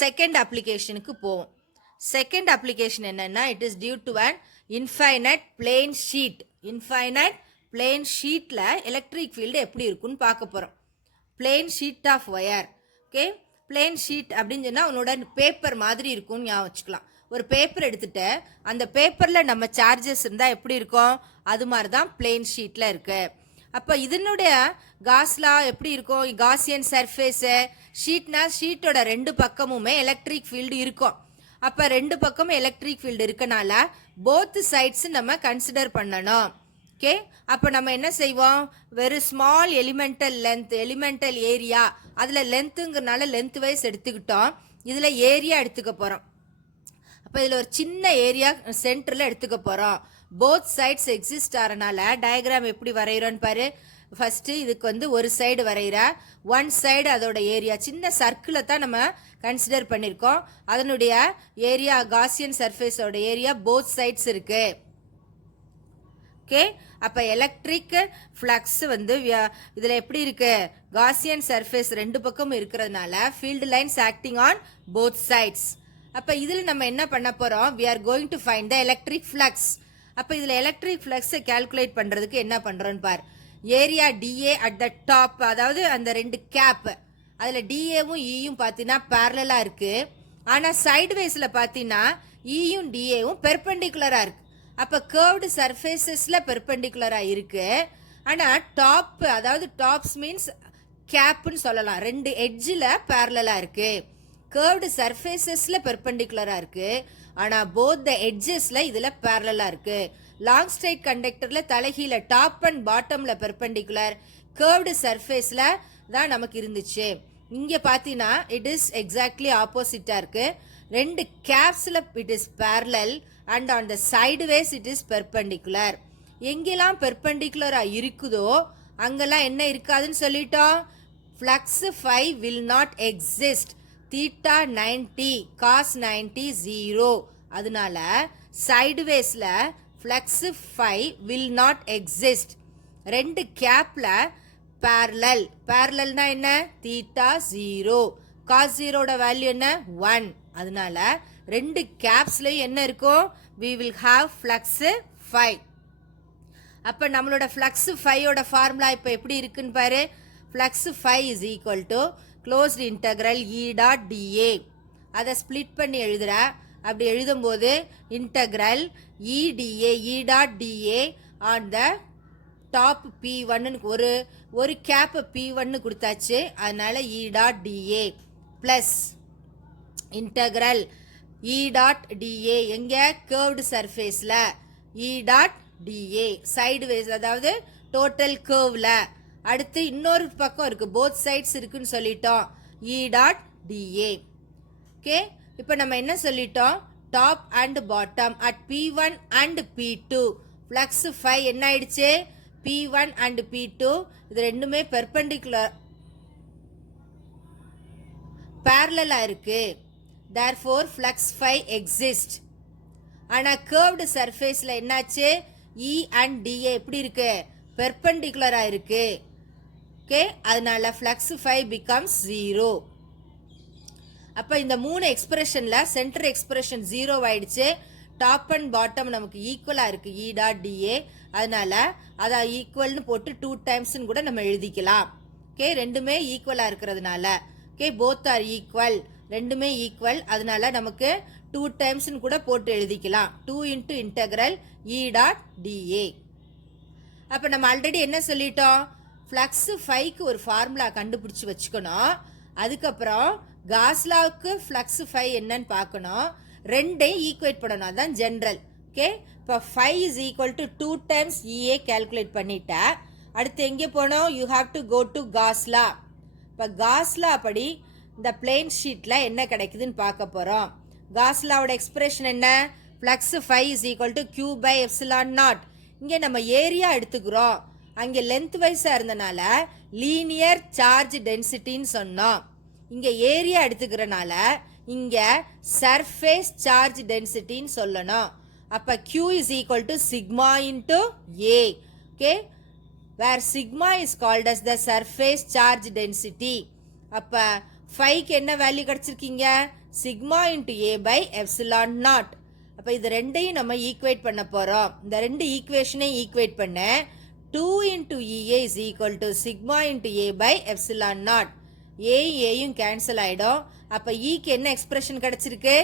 Second அப்ளிகேஷனுக்கு போவோம். Second application என்னன்னா, it is due to an infinite plane sheet. Infinite plane ஷீட்டில் electric field எப்படி இருக்குன்னு பார்க்க போகிறோம். Plane sheet of wire. Okay, plane sheet அப்படின்னு சொன்னால் உன்னோட பேப்பர் மாதிரி இருக்கும்னு ஞாபகம் வச்சுக்கலாம். ஒரு பேப்பர் எடுத்துட்டு அந்த பேப்பரில் நம்ம சார்ஜஸ் இருந்தால் எப்படி இருக்கும், அது மாதிரி தான் பிளேன் ஷீட்டில் இருக்குது. அப்போ இதனுடைய காஸ்லா எப்படி இருக்கும், காசியன் சர்ஃபேஸு ஷீட்னா ஷீட்டோட ரெண்டு பக்கமுமே எலக்ட்ரிக் ஃபீல்டு இருக்கும். அப்போ ரெண்டு பக்கமும் எலக்ட்ரிக் ஃபீல்டு இருக்கனால போத் சைட்ஸ் நம்ம கன்சிடர் பண்ணணும். ஓகே, அப்போ நம்ம என்ன செய்வோம், வெறும் small elemental length, elemental area, அதில் லென்த்துங்கிறனால லென்த் வைஸ் எடுத்துக்கிட்டோம். இதில் ஏரியா எடுத்துக்க போகிறோம். அப்போ இதில் ஒரு சின்ன ஏரியா சென்டரில் எடுத்துக்க போகிறோம். போத் சைட்ஸ் எக்ஸிஸ்ட் ஆகிறனால டயக்ராம் எப்படி வரைகிறோன்னு பாரு. ஃபஸ்ட்டு இதுக்கு ஒரு சைடு வரைகிற, ஒன் சைடு அதோட ஏரியா, சின்ன சர்க்கிளை தான் நம்ம கன்சிடர் பண்ணியிருக்கோம். அதனுடைய ஏரியா காசியன் சர்ஃபேஸோட ஏரியா போத் சைட்ஸ் இருக்கு. ஓகே, அப்போ எலக்ட்ரிக் ஃப்ளக்ஸ் இதில் எப்படி இருக்கு, காசியன் சர்ஃபேஸ் ரெண்டு பக்கமும் இருக்கிறதுனால field lines acting on both sides. அப்போ இதில் நம்ம என்ன பண்ண போகிறோம், we are going to find the electric flux. அப்போ இதில் எலக்ட்ரிக் ஃப்ளக்ஸை கால்குலேட் பண்ணுறதுக்கு என்ன பண்ணுறோன்னு பார். Area d A at the top, அதாவது அந்த ரெண்டு கேப், அதில் டிஏவும் இயும் பார்த்தீங்கன்னா பேரலாக இருக்குது. ஆனால் சைட்வேஸில் பார்த்தீங்கன்னா இயும் டிஏவும் பெர்பெண்டிகுலராக இருக்குது. அப்போ கேர்வ்டு சர்ஃபேசஸில் பெர்பெண்டிகுலராக இருக்குது. ஆனால் டாப், அதாவது டாப்ஸ் மீன்ஸ் கேப்புன்னு சொல்லலாம், ரெண்டு எட்ஜில் பேரலாக இருக்குது. கேர்வ்டு சர்ஃபேசஸில் பெர்பெண்டிகுலராக இருக்குது. ஆனால் போத் த எட்ஜஸில் இதில் பேரலாக இருக்குது. லாங் ஸ்ட்ரைட் கண்டக்டரில் தலைகீழ டாப் அண்ட் பாட்டமில் பெர்பெண்டிகுலர், கேர்வ்டு சர்ஃபேஸில் தான் நமக்கு இருந்துச்சு. இங்கே பார்த்தீங்கன்னா இட் இஸ் எக்ஸாக்ட்லி ஆப்போசிட்டாக இருக்குது. ரெண்டு கேப்ஸில் it is parallel and on the sideways it is perpendicular. எங்கெல்லாம் பெர்பெண்டிகுலராக இருக்குதோ அங்கெல்லாம் என்ன இருக்காதுன்னு சொல்லிட்டோம், flux phi will not exist. Theta 90 cos 90 0. அதனால சைடுவேஸில் flux phi will not exist. ரெண்டு கேப்பில் பேரலல், பேரலல்னா என்ன, தீட்டா 0, காஸ் 0ஓட வேல்யூ என்ன 1. அதனால ரெண்டு கேப்ஸ்லையும் என்ன இருக்கும், we will have flux phi. அப்போ நம்மளோட ஃப்ளக்ஸ் ஃபையோட ஃபார்முலா இப்போ எப்படி இருக்குன்னு பாரு. Flux phi is equal to closed integral E dot DA. அதை ஸ்பிளிட் பண்ணி எழுதுற. அப்படி எழுதும்போது integral E d A, E dot d A on the top P1 ஒரு கேப் P1 கொடுத்தாச்சு. அதனால E dot d A plus integral E dot d A எங்கே, கேர்வ்டு சர்ஃபேஸில், இ டாட் டிஏ சைடுவேஸ், அதாவது டோட்டல் கேர்வ்ல. அடுத்து இன்னொரு பக்கம் இருக்கு, போத் சைட்ஸ் இருக்குன்னு சொல்லிட்டோம், இ டாட் டிஏ. ஓகே, இப்போ நம்ம என்ன சொல்லிட்டோம், top and bottom at P1 and P2 flux five என்ன ஆயிடுச்சு, P1 அண்ட் P2 இது ரெண்டுமே பெர்பெண்டிகுலர் பேரலா இருக்கு. therefore flux phi exist. ஆனால் கேர்வ்டு சர்ஃபேஸில் என்னாச்சு, E அண்ட் DA எப்படி இருக்கு, பெர்பெண்டிகுலராக இருக்கு. ஓகே, அதனால ஃப்ளக்ஸ் ஃபை பிகம்ஸ் 0. அப்போ இந்த மூணு எக்ஸ்பிரஷனில் சென்டர் எக்ஸ்பிரஷன் 0 ஆயிடுச்சு. டாப் அண்ட் பாட்டம் நமக்கு ஈக்குவலாக இருக்கு, இ டாட் டிஏ. அதனால அதை ஈக்குவல்னு போட்டு 2 டைம்ஸ்ன்னு கூட நம்ம எழுதிக்கலாம். ஓகே, ரெண்டுமே ஈக்குவலாக இருக்கிறதுனால, ஓகே போத் ஆர் ஈக்குவல், ரெண்டுமே ஈக்குவல். அதனால நமக்கு 2 டைம்ஸ்ன்னு கூட போட்டு எழுதிக்கலாம், 2 into integral E dot DA. அப்போ நம்ம ஆல்ரெடி என்ன சொல்லிட்டோம், ஃப்ளக்ஸ் ஃபைக்கு ஒரு ஃபார்முலா கண்டுபிடிச்சி வச்சுக்கணும். அதுக்கப்புறம் காஸ்லாவுக்கு ஃப்ளக்ஸ் ஃபை என்னன்னு பார்க்கணும், ரெண்டையும் ஈக்குவேட் பண்ணணும், அதுதான் ஜென்ரல். ஓகே, இப்போ phi is equal to 2 times E A calculate பண்ணிட்டேன். அடுத்து எங்கே போனோம், you have to go to காஸ்லா. இப்போ காஸ்லா படி இந்த பிளேன் ஷீட்டில் என்ன கிடைக்குதுன்னு பார்க்க போகிறோம். காஸ்லாவோட எக்ஸ்பிரஷன் என்ன, flux phi is equal to Q by epsilon naught. இங்கே நம்ம ஏரியா எடுத்துக்கிறோம், அங்கே லென்த் வைஸாக இருந்தனால லீனியர் சார்ஜ் டென்சிட்டின்னு சொன்னோம். இங்கே ஏரியா எடுத்துக்கிறனால இங்கே சர்ஃபேஸ் சார்ஜ் டென்சிட்டின்னு சொல்லணும். அப்போ Q is equal to sigma into A. Okay, where sigma is called as the surface charge density. அப்போ ஃபைக்கு என்ன வேல்யூ கிடச்சிருக்கீங்க? Sigma into A by epsilon naught. அப்போ இது ரெண்டையும் நம்ம ஈக்குவேட் பண்ண போகிறோம். இந்த ரெண்டு ஈக்குவேஷனையும் ஈக்குவேட் பண்ண 2 into E A is equal to sigma into A by epsilon naught. ஏயும் கேன்சல் ஆகிடும். அப்போ ஈக்கு என்ன எக்ஸ்பிரஷன் கிடச்சிருக்கு?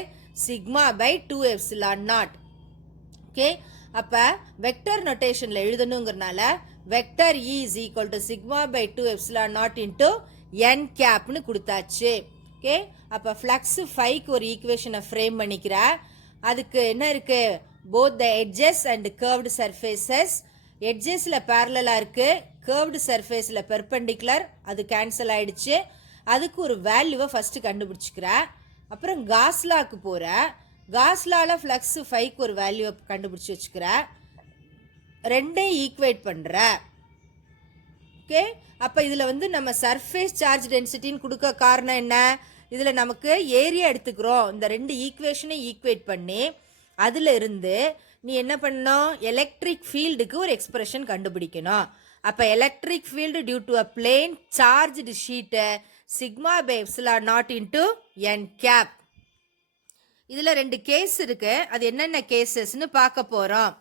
Sigma by 2 epsilon naught. Okay, அப்போ வெக்டர் நொட்டேஷனில் எழுதணுங்கிறனால vector E is equal to sigma by 2 epsilon naught into n கேப்னு கொடுத்தாச்சு. ஓகே, அப்போ ஃப்ளக்ஸ் ஃபைக்கு ஒரு ஈக்குவேஷனை ஃப்ரேம் பண்ணிக்கிறா. அதுக்கு என்ன இருக்கு? Both the edges and curved surfaces. எட்ஜஸில் பேரலாக இருக்கு, கர்வ்டு சர்ஃபேஸில் பெர்பெண்டிகுலர், அது கேன்சல் ஆயிடுச்சு. அதுக்கு ஒரு வேல்யூவை ஃபஸ்ட்டு கண்டுபிடிச்சிக்கிறா. அப்புறம் காஸ்லாக்கு போகிற, காஸ்லாவில் ஃப்ளக்ஸ் ஃபைக்கு ஒரு வேல்யூவை கண்டுபிடிச்சி வச்சுக்கிற, ரெண்டையும் ஈக்குவேட் பண்ணுற. ஓகே, அப்போ இதில் வந்து நம்ம சர்ஃபேஸ் சார்ஜ் டென்சிட்டின்னு கொடுக்க காரணம் என்ன? இதில் நமக்கு ஏரியா எடுத்துக்கிறோம். இந்த ரெண்டு ஈக்குவேஷனை ஈக்குவேட் பண்ணி அதில் இருந்து நீ என்ன பண்ணணும்? எலக்ட்ரிக் ஃபீல்டுக்கு ஒரு எக்ஸ்பிரஷன் கண்டுபிடிக்கணும். அப்போ electric field due to a plane charged sheet sigma by epsilon naught into N cap. இதில் ரெண்டு கேஸ் இருக்கு, அது என்னென்ன கேசஸ்ன்னு பார்க்க போகிறோம்.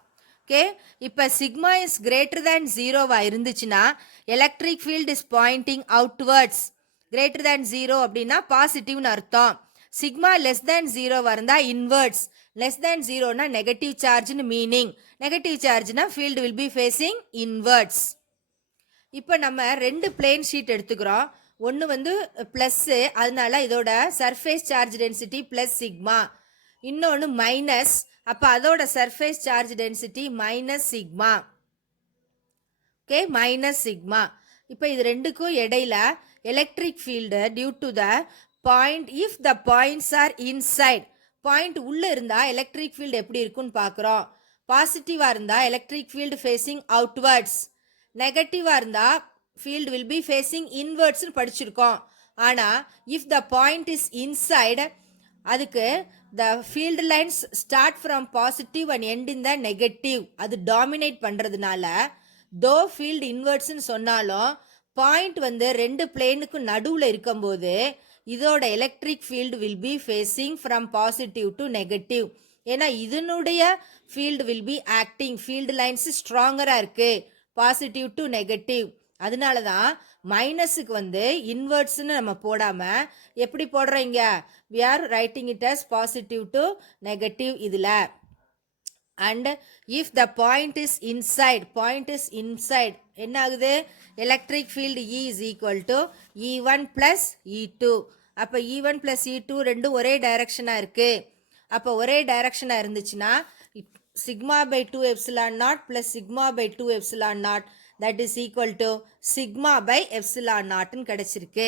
ஓகே, இப்போ சிக்மா இஸ் கிரேட்டர் தேன் ஜீரோவாக இருந்துச்சுன்னா electric field is pointing outwards. Greater than zero அப்படின்னா பாசிட்டிவ்னு அர்த்தம். சிக்மா லெஸ் தேன் ஜீரோவாக இருந்தால் இன்வர்ட்ஸ். லெஸ் தேன் ஜீரோனா நெகட்டிவ் சார்ஜ்னு மீனிங். நெகட்டிவ் சார்ஜ்னா field will be facing inwards. இப்போ நம்ம ரெண்டு பிளேன் ஷீட் எடுத்துக்கிறோம். ஒன்று வந்து ப்ளஸ்ஸு, அதனால இதோட surface charge density plus sigma. இன்னொன்று மைனஸ், அப்போ அதோட surface charge density minus sigma. Okay, minus sigma. இப்போ இது ரெண்டுக்கும் இடையில electric field due to the point, if the points are inside. Point உள்ளே இருந்தால் எலக்ட்ரிக் ஃபீல்டு எப்படி இருக்குன்னு பார்க்குறோம். பாசிட்டிவாக இருந்தால் எலக்ட்ரிக் ஃபீல்டு ஃபேஸிங் அவுட்வர்ட்ஸ், நெகட்டிவாக இருந்தால் ஃபீல்டு வில் பி ஃபேஸிங் இன்வர்ட்ஸ்னு படிச்சிருக்கோம். ஆனால் if the point is inside, அதுக்கு the field lines start from positive and end in the negative, அது டாமினேட் பண்ணுறதுனால தோ ஃபீல்டு இன்வர்ட்ஸ்னு சொன்னாலும் பாயிண்ட் வந்து ரெண்டு பிளேனுக்கு நடுவில் இருக்கும்போது இதோட electric field will be facing from positive to negative. ஏன்னா இதனுடைய field will be acting, field lines ஸ்ட்ராங்கராக இருக்கு, பாசிட்டிவ் டு நெகட்டிவ். அதனால தான் மைனஸுக்கு வந்து இன்வர்ட்ஸ்னு நம்ம போடாமல் எப்படி போடுறோம் இங்கே? We are writing it as positive to negative இதில். And if the point is inside என்ன ஆகுது? Electric field E is equal to E1 plus E2. அப்போ E1 ப்ளஸ் E2 ரெண்டும் ஒரே டைரக்ஷனாக இருக்குது. அப்போ ஒரே டைரக்ஷனாக இருந்துச்சுன்னா sigma by 2 epsilon naught plus sigma by 2 epsilon naught that is equal to sigma by epsilon naught ன்னு கிடைச்சிருக்கு.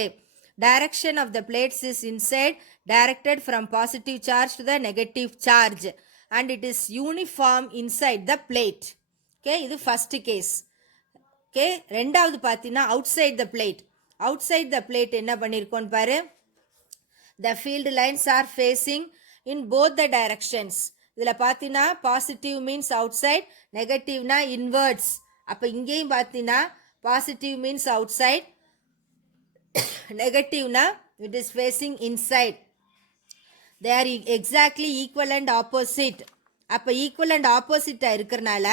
Direction of the plates is inside, directed from positive charge to the negative charge, and it is uniform inside the plate. Okay, இது first case. Okay, ரெண்டாவது பார்த்தீங்கன்னா outside the plate. outside the plate என்ன பண்ணியிருக்கோன்னு பாரு. The field lines are facing in both the directions. இதில் பார்த்தீங்கன்னா positive means outside, negative-னா inwards. அப்போ இங்கேயும் பார்த்தீங்கன்னா பாசிட்டிவ் மீன்ஸ் அவுட் சைட், நெகட்டிவ்னா it is facing inside. They are exactly equal and opposite. அப்போ equal and ஆப்போசிட்டாக இருக்கிறனால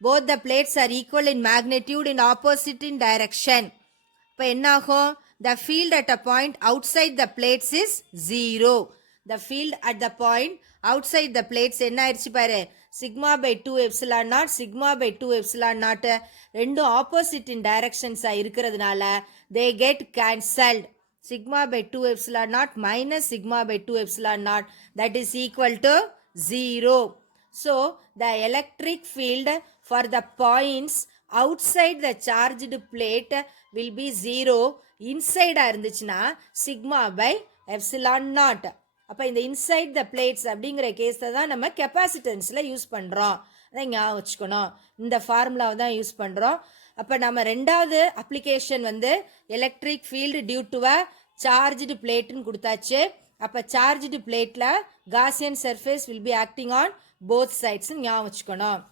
both the plates are equal in magnitude in opposite in direction. இப்போ என்னாகும்? The field at a point outside the plates is zero. The field at the point outside the plates என்ன ஆயிடுச்சு பாரு? Sigma by 2 epsilon naught, sigma by 2 epsilon not ரெண்டும் opposite in டைரக்ஷன்ஸாக இருக்கிறதுனால they get cancelled. Sigma by 2 epsilon naught minus sigma by 2 epsilon naught that is equal to 0. So the electric field for the points outside the charged plate will be 0. இன்சைடாக இருந்துச்சுன்னா sigma by epsilon naught. அப்போ இந்த inside the plates அப்படிங்கிற கேஸை தான் நம்ம கெப்பாசிட்டன்ஸில் use பண்ணுறோம். அதான் ஞாபகம் வச்சுக்கணும், இந்த ஃபார்முலாவை தான் யூஸ் பண்ணுறோம். அப்போ நம்ம ரெண்டாவது அப்ளிகேஷன் வந்து electric field due to a charged பிளேட்டுன்னு கொடுத்தாச்சு. அப்போ சார்ஜ்டு பிளேட்டில் Gaussian surface will be acting on both சைட்ஸ்ன்னு ஞாபகம் வச்சுக்கணும்.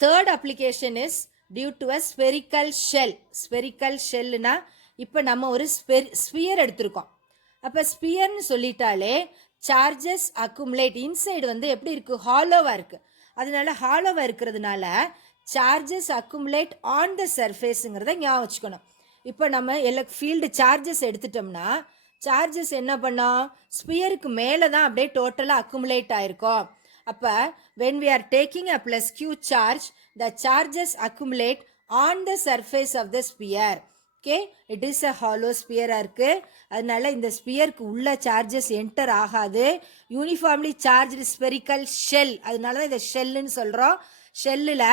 Third application is due to a spherical shell. Spherical ஷெல்லுனா இப்போ நம்ம ஒரு ஸ்பியர் எடுத்திருக்கோம். அப்போ ஸ்பியர்னு சொல்லிட்டாலே சார்ஜஸ் அக்குமுலேட் இன்சைடு வந்து எப்படி இருக்குது, ஹாலோவாக இருக்குது. அதனால ஹாலோவாக இருக்கிறதுனால சார்ஜஸ் அக்குமுலேட் ஆன் த சர்ஃபேஸுங்கிறத ஞாபகம் வச்சுக்கணும். இப்போ நம்ம ஃபீல்டு சார்ஜஸ் எடுத்துட்டோம்னா சார்ஜஸ் என்ன பண்ணோம், ஸ்பியருக்கு மேலே தான் அப்படியே டோட்டலாக அக்குமுலேட் ஆயிருக்கும். அப்போ when we are taking a plus q charge, the charges accumulate on the surface of the sphere. Okay, it is a hollow sphere இருக்கு. அதனால இந்த ஸ்பியருக்கு உள்ள சார்ஜஸ் என்டர் ஆகாது. யூனிஃபார்ம்லி சார்ஜ்டு ஸ்பெரிக்கல் ஷெல், அதனால தான் இதை ஷெல்லுன்னு சொல்கிறோம். ஷெல்லில்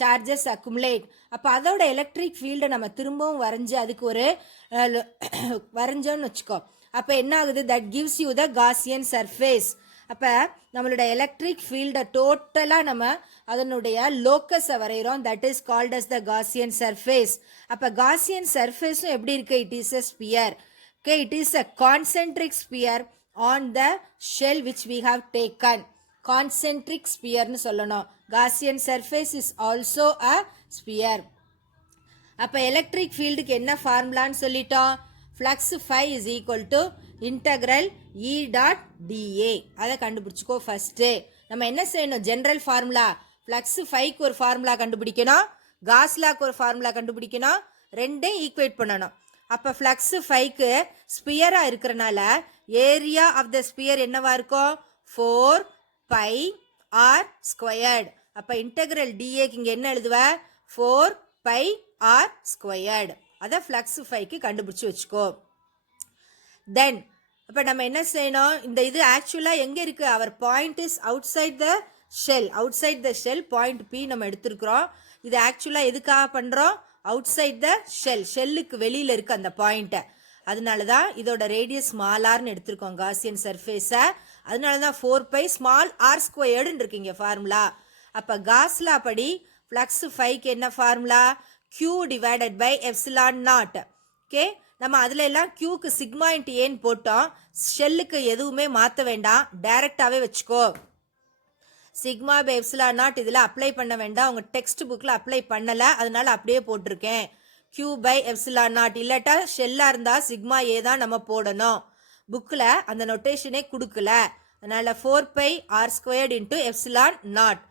சார்ஜஸ் அக்குமுலேட். அப்போ அதோட எலக்ட்ரிக் ஃபீல்டை நம்ம திரும்பவும் வரைஞ்சி அதுக்கு ஒரு வரைஞ்சோன்னு வச்சுக்கோ. அப்போ என்ன ஆகுது, that gives you the Gaussian surface. அப்போ நம்மளோட எலக்ட்ரிக் ஃபீல்டை டோட்டலாக நம்ம அதனுடைய லோக்கஸை வரைகிறோம். That is called as the Gaussian surface. அப்போ காசியன் சர்ஃபேஸும் எப்படி இருக்கு, it is a sphere. Okay, it is a concentric sphere on the shell which we have taken. Concentric ஸ்பியர்னு சொல்லணும். Gaussian surface is also a sphere. அப்போ electric ஃபீல்டுக்கு என்ன ஃபார்முலான்னு சொல்லிட்டோம், flux phi is equal to integral E dot DA. அதை கண்டுபிடிச்சிக்கோ. First நம்ம என்ன செய்யணும், ஜென்ரல் ஃபார்முலா ஃப்ளக்ஸ் ஃபைக்கு ஒரு ஃபார்முலா கண்டுபிடிக்கணும், காஸ்லாக்கு ஒரு ஃபார்முலா கண்டுபிடிக்கணும், ரெண்டையும் ஈக்குவேட் பண்ணணும். அப்போ ஃப்ளக்ஸ் ஃபைக்கு ஸ்பியராக இருக்கிறனால ஏரியா ஆஃப் த ஸ்பியர் என்னவா இருக்கும், 4 பை ஆர் ஸ்கொயர்டு. அப்போ இன்டகிரல் டிஏக்கு இங்கே என்ன எழுதுவ, 4 பை ஆர் ஸ்கொயர்டு. அதை ஃப்ளக்ஸ் ஃபைக்கு கண்டுபிடிச்சி வச்சுக்கோ. தென் அப்போ நம்ம என்ன செய்யணும், இந்த இது ஆக்சுவலாக எங்கே இருக்குது, our point is outside the shell. Outside the shell point p நம்ம எடுத்துருக்குறோம். இது ஆக்சுவலாக எதுக்காக பண்ணுறோம், அவுட் சைட் த ஷெல், ஷெல்லுக்கு வெளியில் இருக்குது அந்த பாயிண்ட்டை. அதனால தான் இதோட ரேடியஸ் ஸ்மால் ஆர்னு எடுத்திருக்கோம் காசியன் சர்ஃபேஸை. அதனால தான் 4 பை ஸ்மால் ஆர் ஸ்கொயர்டுன்னு இருக்குங்க ஃபார்முலா. அப்போ காஸ்லா படி ஃப்ளக்ஸ் ஃபைக்கு என்ன formula, q divided by epsilon naught. Okay, நம்ம அதில் எல்லாம் க்யூக்கு சிக்மா இன்ட்டு ஏன்னு போட்டோம். ஷெல்லுக்கு எதுவுமே மாற்ற வேண்டாம், டைரெக்டாகவே வச்சுக்கோ. சிக்மா பை எப்சிலான் நாட் இதில் அப்ளை பண்ண வேண்டாம், உங்கள் டெக்ஸ்ட் புக்கில் அப்ளை பண்ணலை, அதனால அப்படியே போட்டிருக்கேன். q by epsilon naught. இல்லாட்டா ஷெல்லாக இருந்தால் சிக்மா ஏ தான் நம்ம போடணும். புக்கில் அந்த நொட்டேஷனே கொடுக்கல, அதனால் 4 pi R squared into epsilon naught.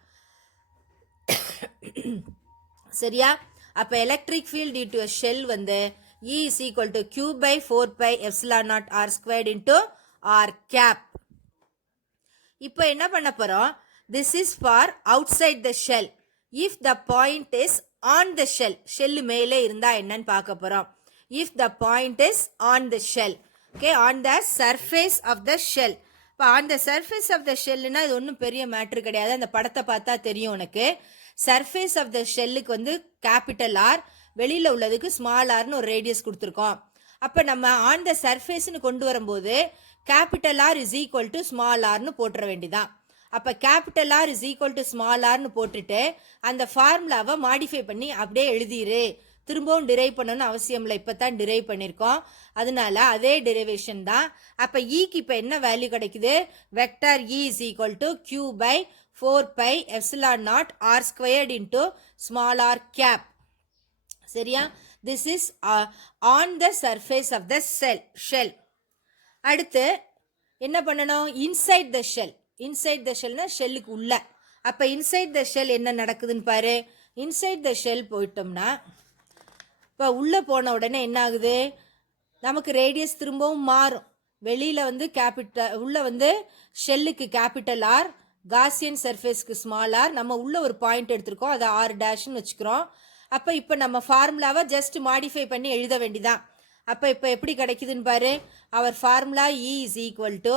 சரியா? அப்போ electric field due to shell வந்து E is equal to Q by 4 pi epsilon naught R squared into R cap. இப்போ என்ன பண்ண போறோம், this is for outside the shell. If the point is on the shell, shell மேலே இருந்தா என்னன்னு பார்க்க போறோம். If the point is on the shell, okay, on the surface of the shell. இப்போ on the surface of the shellனா இது ஒன்றும் பெரிய matter கிடையாது, அந்த படத்தை பார்த்தா தெரியும் உனக்கு. சர்ஃபேஸ் ஆஃப் த ஷெல்லுக்கு வந்து கேபிட்டல் ஆர், வெளியில் உள்ளதுக்கு ஸ்மால் ஆர்னு ஒரு ரேடியஸ் கொடுத்துருக்கோம். அப்போ நம்ம ஆன் த சர்ஃபேஸ்னு கொண்டு வரும்போது capital R is equal to small ஆர்னு போட்டுற வேண்டிதான். அப்போ capital R is equal to small ஆர்னு போட்டுட்டு அந்த ஃபார்முலாவை மாடிஃபை பண்ணி அப்படியே எழுதிரு. திரும்பவும் டிரைவ் பண்ணணும்னு அவசியம் இல்லை, இப்போ தான் டிரைவ் பண்ணியிருக்கோம், அதனால அதே டெரிவேஷன் தான். அப்போ ஈக்கு இப்போ என்ன வேல்யூ கிடைக்குது, vector E is equal to Q by 4 by epsilon naught r squared into small r cap. சரியா? This is on the surface of the shell. அடுத்து என்ன பண்ணணும், inside the shell. Inside the ஷெல்னா ஷெல்லுக்கு உள்ள. அப்போ இன்சைட் த ஷெல் என்ன நடக்குதுன்னு பாரு. இன்சைட் த ஷெல் போயிட்டோம்னா இப்போ உள்ளே போன உடனே என்ன ஆகுது, நமக்கு ரேடியஸ் திரும்பவும் மாறும். வெளியில் வந்து உள்ளே வந்து ஷெல்லுக்கு கேபிட்டல் ஆர், காசியன் சர்ஃபேஸ்க்கு ஸ்மால் ஆர், நம்ம உள்ள ஒரு பாயிண்ட் எடுத்திருக்கோம், அதை ஆர் டேஷ்னு வச்சுக்கிறோம். அப்போ இப்போ நம்ம ஃபார்முலாவை ஜஸ்ட் மாடிஃபை பண்ணி எழுத வேண்டிதான். அப்போ இப்போ எப்படி கிடைக்குதுன்னு பாரு. Our formula E is equal to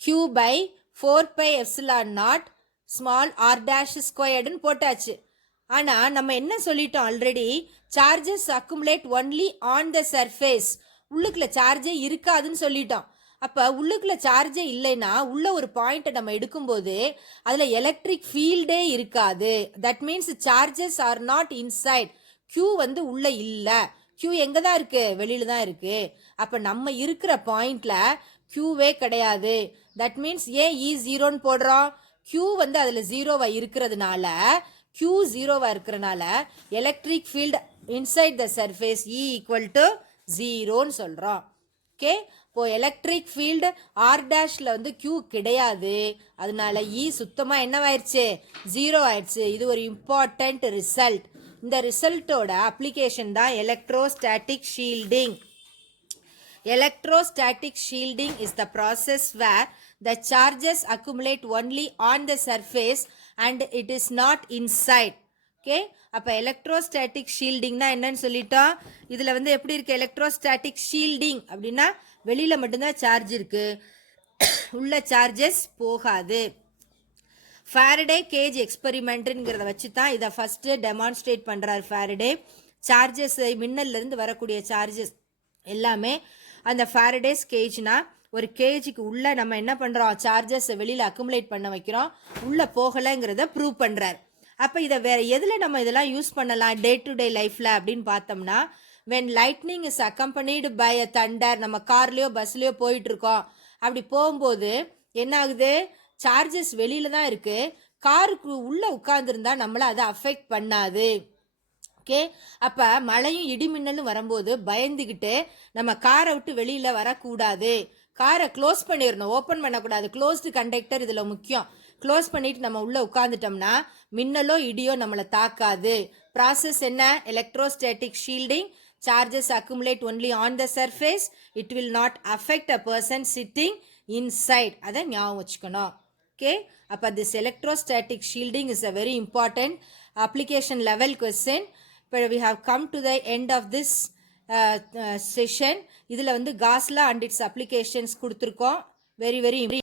Q by 4 by epsilon naught small r dash ஸ்கொயர்டுன்னு போட்டாச்சு. ஆனால் நம்ம என்ன சொல்லிட்டோம் already, charges accumulate only on the surface. உள்ளுக்குள்ள சார்ஜே இருக்காதுன்னு சொல்லிட்டோம். அப்போ உள்ளுக்குள்ள சார்ஜே இல்லைன்னா உள்ள ஒரு பாயிண்ட்டை நம்ம எடுக்கும்போது அதில் எலக்ட்ரிக் ஃபீல்டே இருக்காது. That means charges are not inside. Q வந்து உள்ளே இல்லை, க்யூ எங்கே தான் இருக்குது, வெளியில் தான் இருக்குது. அப்போ நம்ம இருக்கிற பாயிண்டில் க்யூவே கிடையாது. தட் மீன்ஸ் ஏன் இ ஜீரோன்னு போடுறோம், க்யூ வந்து அதில் ஜீரோவாக இருக்கிறதுனால, க்யூ ஜீரோவாக இருக்கிறனால electric field inside the surface E equal to 0ன்னு சொல்கிறோம். ஓகே, இப்போ எலக்ட்ரிக் ஃபீல்டு ஆர் டேஷில் வந்து Q கிடையாது, அதனால E சுத்தமாக என்னவாயிடுச்சு, 0 ஆயிடுச்சு. இது ஒரு இம்பார்ட்டண்ட் ரிசல்ட். இந்த ரிசல்ட்டோட அப்ளிகேஷன் தான் electrostatic shielding. Electrostatic shielding is the process where the charges accumulate only on the surface and it is not inside. Okay, அப்போ எலக்ட்ரோஸ்டாட்டிக் ஷீல்டிங்னா என்னன்னு சொல்லிட்டோம். இதில் வந்து எப்படி இருக்குது, எலக்ட்ரோஸ்டாட்டிக் ஷீல்டிங் அப்படின்னா வெளியில் மட்டும்தான் சார்ஜ் இருக்குது, உள்ள சார்ஜஸ் போகாது. ஃபேரடே கேஜ் எக்ஸ்பெரிமெண்ட்டுங்கிறத வச்சு தான் இதை ஃபஸ்ட்டு டெமான்ஸ்ட்ரேட் பண்ணுறாரு ஃபேரடே. சார்ஜஸ் மின்னல்லேருந்து வரக்கூடிய சார்ஜஸ் எல்லாமே அந்த ஃபேரடேஸ் கேஜ்னா ஒரு கேஜுக்கு உள்ளே நம்ம என்ன பண்ணுறோம், சார்ஜஸை வெளியில் அக்குமுலேட் பண்ண வைக்கிறோம், உள்ளே போகலைங்கிறத ப்ரூவ் பண்ணுறார். அப்போ இதை வேறு எதில் நம்ம இதெல்லாம் யூஸ் பண்ணலாம் டே டு டே லைஃப்பில் அப்படின்னு பார்த்தோம்னா, when lightning is accompanied by a thunder, நம்ம கார்லேயோ பஸ்லேயோ போயிட்டுருக்கோம், அப்படி போகும்போது என்ன ஆகுது, சார்ஜஸ் வெளியில் தான் இருக்குது, காருக்கு உள்ளே உட்காந்துருந்தா நம்மளை அதை அஃபெக்ட் பண்ணாது. ஓகே, அப்போ மழையும் இடிமின்னலும் வரும்போது பயந்துக்கிட்டு நம்ம காரை விட்டு வெளியில் வரக்கூடாது, காரை க்ளோஸ் பண்ணிடணும், ஓப்பன் பண்ணக்கூடாது. க்ளோஸ்டு கண்டக்டர் இதில் முக்கியம். க்ளோஸ் பண்ணிட்டு நம்ம உள்ளே உட்காந்துட்டோம்னா மின்னலோ இடியோ நம்மளை தாக்காது. ப்ராசஸ் என்ன, electrostatic shielding. Charges accumulate only on the surface, it will not affect a person sitting inside. அதை ஞாபகம் வச்சுக்கணும். ஓகே, அப்போ this electrostatic shielding is a very important application level question. இப்போ we have come to the end of this session. இதில் வந்து cos law and it's applications கொடுத்துருக்கோம். Very